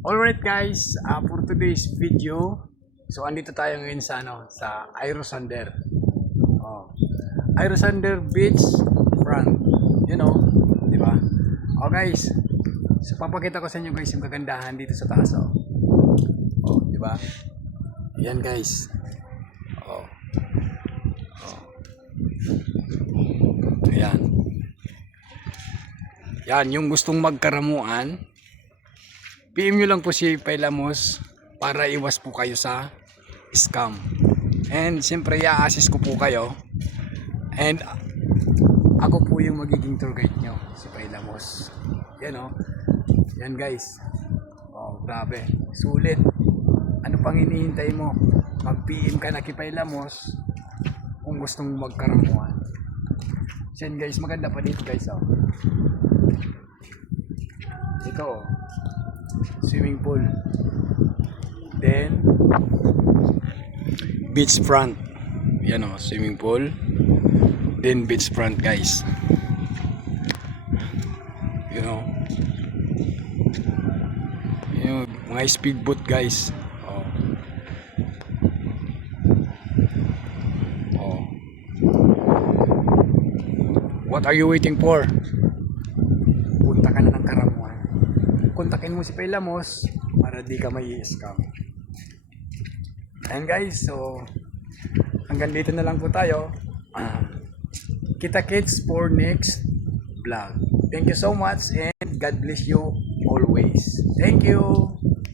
Alright guys, for today's video, so andito tayo ngayon sa sa Irosander. Oh. Irosander Beach Front. You know, 'di ba? Oh guys, so papakita ko sa inyo guys yung kagandahan dito sa taas oh. Oh, 'di ba? Yan guys. Oh. Oh. Ayan. Yan, yung gustong magkaramuan, PM nyo lang po si Pailamos para iwas po kayo sa scam. And siyempre i-assist ko po kayo. And ako po yung magiging tour guide nyo, si Pailamos. Yan o. Yan guys. Oh, grabe. Sulit. Ano pang hinihintay mo? Mag-PM ka na kay Pailamos kung gustong magkaramuan. Yan guys, maganda pa dito guys oh. Ito oh. Swimming pool, then beach front. Yan o, swimming pool, then beach front guys. You know, mga speedboat guys. Oh. Oh. What are you waiting for? Punta ka na ng Karamuan. Kontakin mo si Pailamos para di ka may scam. Ayan guys, so hanggang dito na lang po tayo. Kita-kits for next vlog. Thank you so much and God bless you always. Thank you.